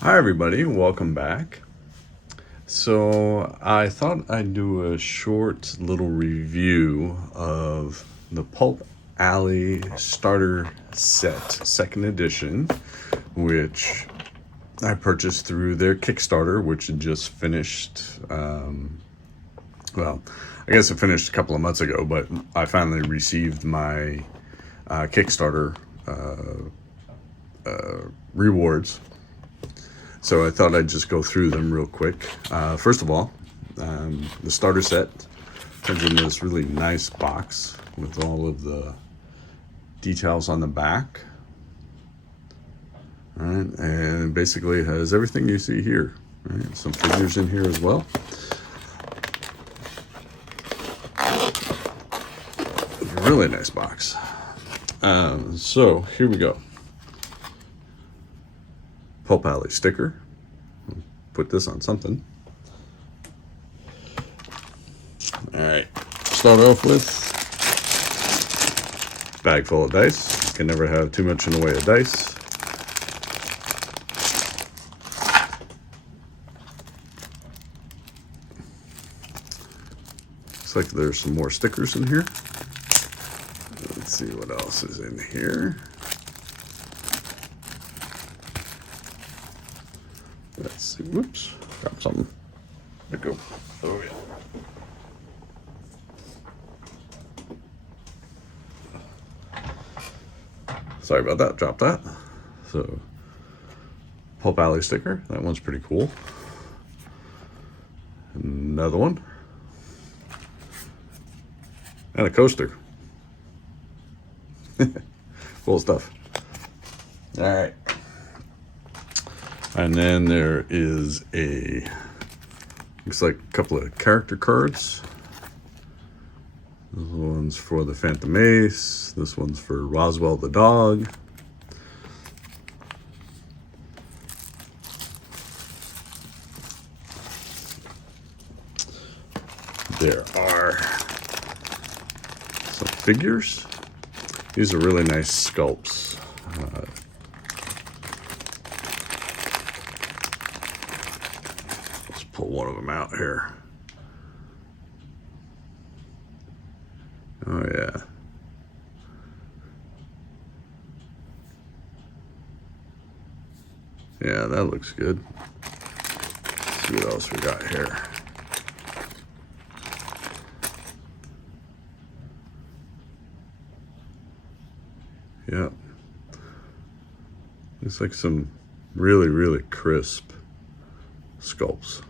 Hi, everybody. Welcome back. So, I thought I'd do a short little review of the Pulp Alley Starter Set, second edition, which I purchased through their Kickstarter, which had just finished. Well, I guess it finished a couple of months ago, but I finally received my Kickstarter rewards. So I thought I'd just go through them real quick. First of all, the starter set comes in this really nice box with all of the details on the back. All right, and basically it has everything you see here. All right, some figures in here as well. Really nice box. So here we go. Pulp Alley sticker. Put this on something. All right. Start off with bag full of dice. You can never have too much in the way of dice. Looks like there's some more stickers in here. Let's see what else is in here. Let's see. Whoops. Got something. There we go. Oh, yeah. Sorry about that. Drop that. So, Pulp Alley sticker. That one's pretty cool. Another one. And a coaster. Cool stuff. All right. And then there is looks like a couple of character cards. This one's for the Phantom Ace. This one's for Roswell the dog. There are some figures. These are really nice sculpts. Let's pull one of them out here. Oh, yeah. Yeah, that looks good. Let's see what else we got here. Yep. Looks like some really, really crisp sculpts.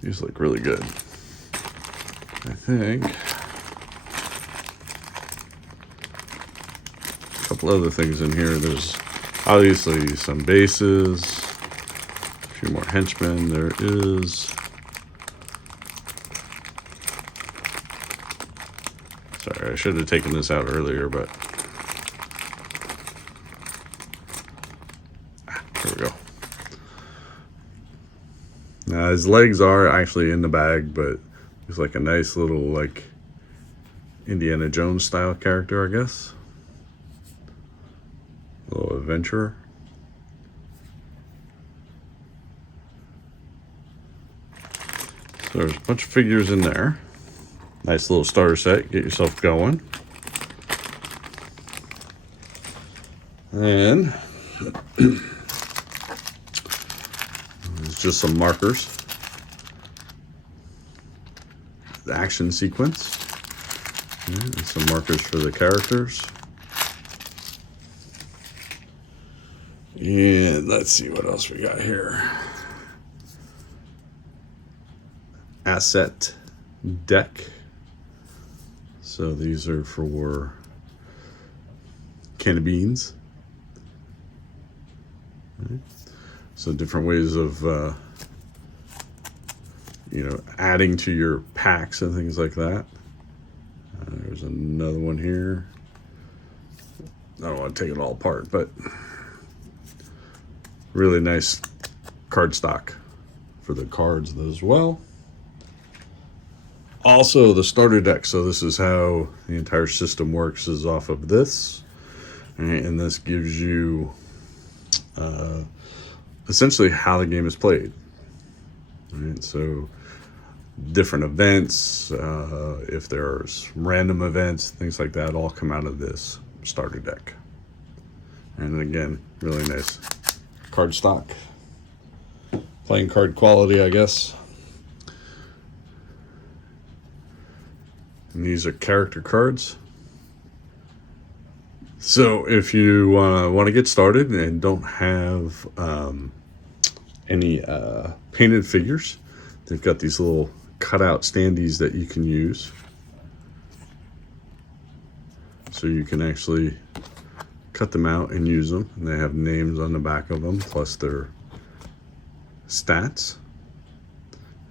These look really good. I think a couple other things in here. There's obviously some bases, a few more henchmen. There is. Sorry, I should have taken this out earlier, but here we go. Now his legs are actually in the bag, but he's like a nice little like Indiana Jones style character, I guess. A little adventurer. So there's a bunch of figures in there. Nice little starter set. Get yourself going. And there's just some markers. The action sequence. And some markers for the characters. And let's see what else we got here. Asset deck. So these are for can of beans. Right. So different ways of, adding to your packs and things like that. There's another one here. I don't want to take it all apart, but really nice cardstock for the cards as well. Also, the starter deck. So this is how the entire system works, is off of this. right? And this gives you essentially how the game is played. Right? So different events, if there's random events, things like that, all come out of this starter deck. And again, really nice card stock, playing card quality, I guess. And these are character cards. So if you want to get started and don't have any painted figures, they've got these little cutout standees that you can use. So you can actually cut them out and use them. And they have names on the back of them, plus their stats.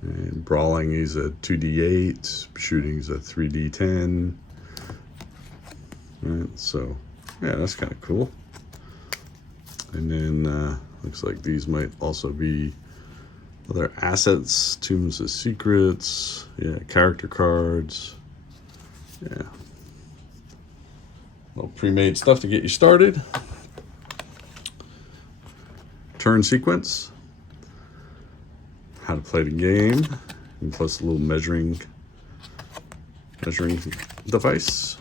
And brawling is a 2d8, shooting is a 3d10. Right, so yeah, that's kind of cool. And then looks like these might also be other assets, Tombs of Secrets, yeah, character cards, yeah. Little pre-made stuff to get you started. Turn sequence, how to play the game, and plus a little measuring device.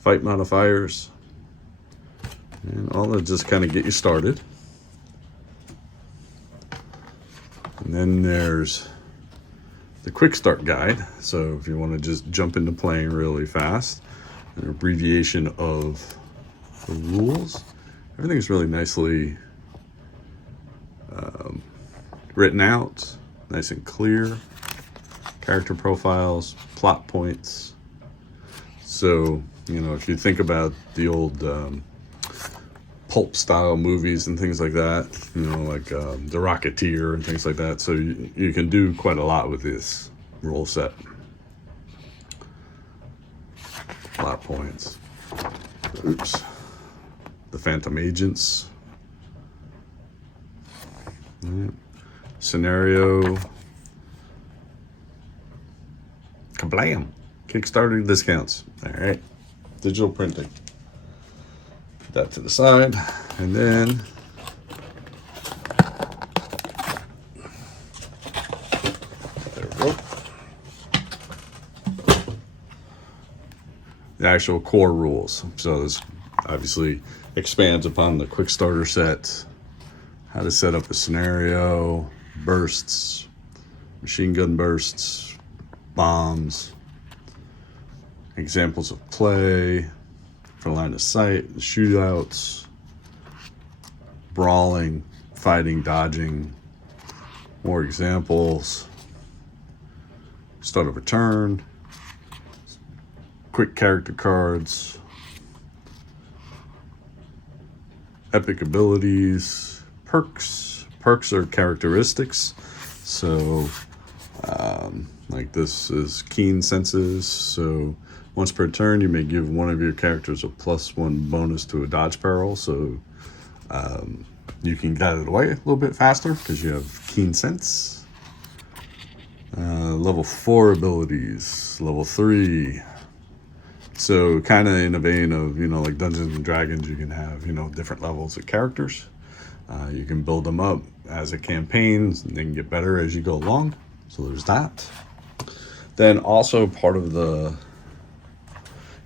Fight modifiers, and all that just kind of get you started. And then there's the quick start guide. So if you want to just jump into playing really fast, an abbreviation of the rules. Everything's really nicely written out, nice and clear. Character profiles, plot points. So, you know, if you think about the old pulp style movies and things like that, you know, like The Rocketeer and things like that. So you can do quite a lot with this rule set. Plot points. Oops. The Phantom Agents. Right. Scenario. Kablam. Kickstarter discounts. All right. Digital printing. Put that to the side. And then there we go. The actual core rules. So this obviously expands upon the quick starter set. How to set up a scenario, bursts, machine gun bursts, bombs, examples of play for line of sight, shootouts, brawling, fighting, dodging, more examples, start of a turn, quick character cards, epic abilities, perks. Perks are characteristics. So like this is keen senses. So once per turn, you may give one of your characters a +1 bonus to a dodge peril. So you can get out of the way a little bit faster because you have keen sense. Level 4 abilities, level 3. So kind of in a vein of, you know, like Dungeons and Dragons, you can have, you know, different levels of characters. You can build them up as a campaign and they can get better as you go along. So there's that. Then also part of the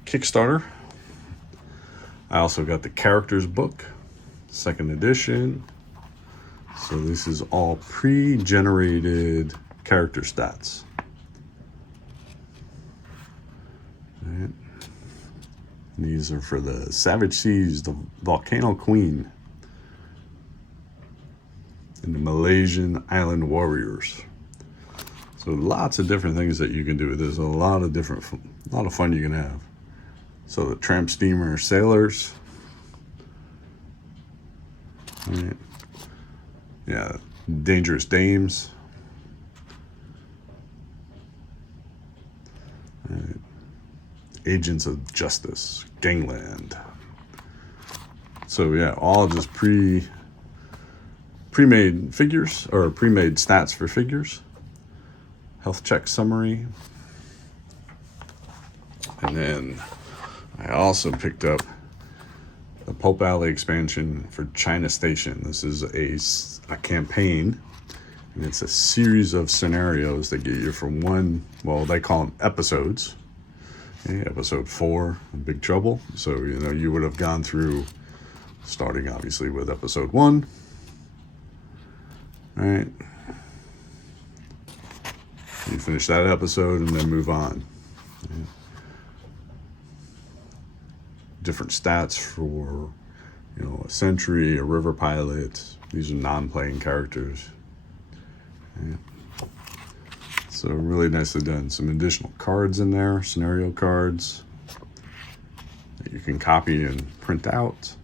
Kickstarter, I also got the characters book, 2nd edition. So this is all pre-generated character stats. Right. These are for the Savage Seas, the Volcano Queen, and the Malaysian Island Warriors. So lots of different things that you can do. There's a lot of fun you can have. So the Tramp Steamer Sailors. Right. Yeah, Dangerous Dames. Right. Agents of Justice, Gangland. So yeah, all just pre-made figures, or pre-made stats for figures. Health check summary. And then I also picked up the Pulp Alley expansion for China Station. This is a campaign, and it's a series of scenarios that get you from one, well, they call them episodes. Okay, episode 4, Big Trouble. So, you know, you would have gone through, starting obviously with episode 1. All right. You finish that episode and then move on. Okay. Different stats for, you know, a sentry, a river pilot. These are non-playing characters. Okay. So really nicely done. Some additional cards in there, scenario cards that you can copy and print out.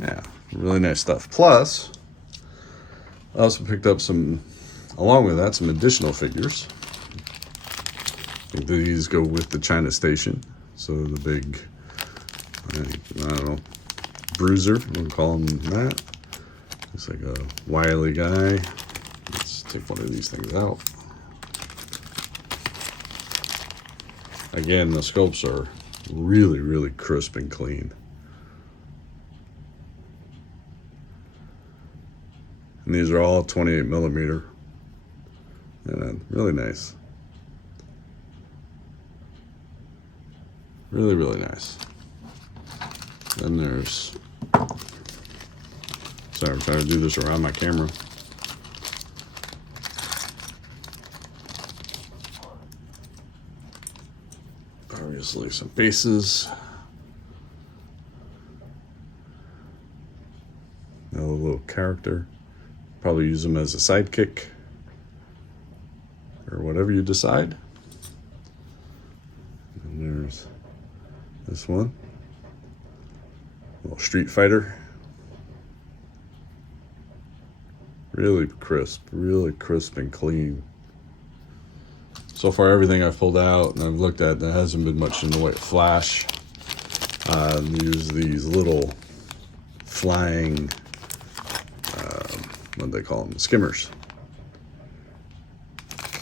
Yeah, really nice stuff. Plus, I also picked up some, along with that, some additional figures. I think these go with the China Station. So the big, I don't know, bruiser, we'll call him that. Looks like a wily guy. Let's take one of these things out. Again, the sculpts are really, really crisp and clean. And these are all 28 millimeter. And really nice. Really, really nice. Then there's, sorry, I'm trying to do this around my camera. Obviously some bases. Another little character. Probably use them as a sidekick or whatever you decide. And there's this one. Little Street Fighter. Really crisp and clean. So far, everything I've pulled out and I've looked at, there hasn't been much in the way of flash. Use these little flying, what do they call them? Skimmers.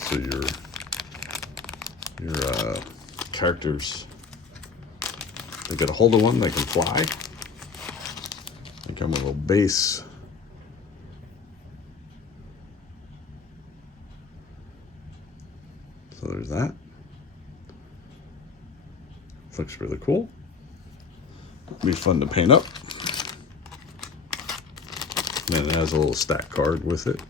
So your characters, they get a hold of one, they can fly. They come with a little base. So there's that. Looks really cool. It'll be fun to paint up. And it has a little stack card with it.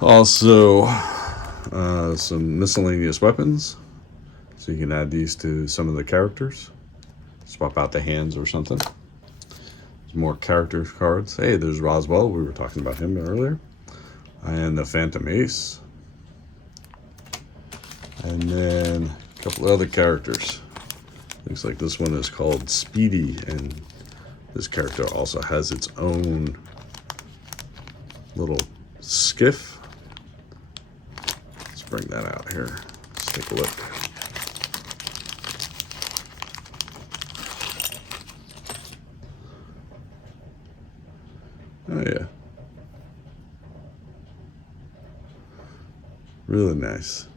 Also, some miscellaneous weapons. So you can add these to some of the characters. Swap out the hands or something. There's more character cards. Hey, there's Roswell. We were talking about him earlier. And the Phantom Ace. And then a couple of other characters. Looks like this one is called Speedy, and this character also has its own little skiff. Let's bring that out here. Let's take a look. Oh yeah. Really nice.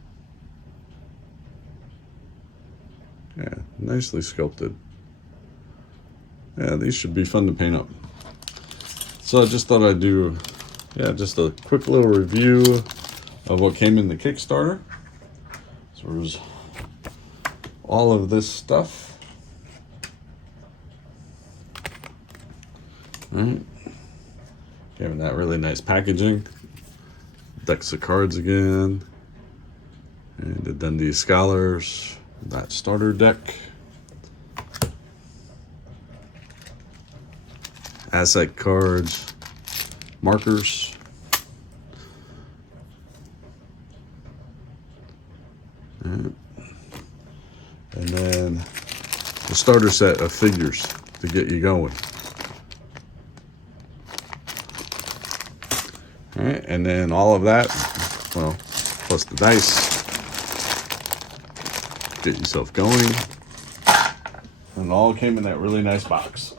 Yeah, nicely sculpted. Yeah, these should be fun to paint up. So I just thought I'd do, yeah, just a quick little review of what came in the Kickstarter. So there's all of this stuff. All right. Having that really nice packaging. Decks of cards again. And the Dundee Scholars. That starter deck. Asset cards. Markers. And then the starter set of figures to get you going. All right, and then all of that, well, plus the dice. Get yourself going. And it all came in that really nice box,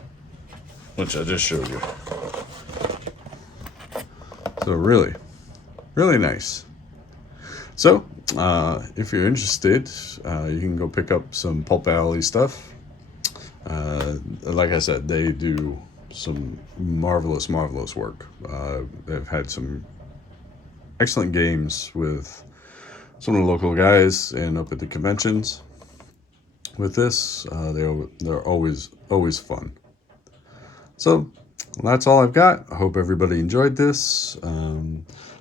which I just showed you. So really, really nice. So, if you're interested, you can go pick up some Pulp Alley stuff. Like I said, they do some marvelous work. They've had some excellent games with some of the local guys and up at the conventions. With this, they're always fun. So that's all I've got. I hope everybody enjoyed this.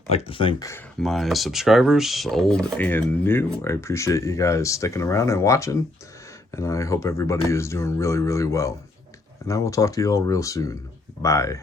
I'd like to thank my subscribers, old and new. I appreciate you guys sticking around and watching, and I hope everybody is doing really well. And I will talk to you all real soon. Bye.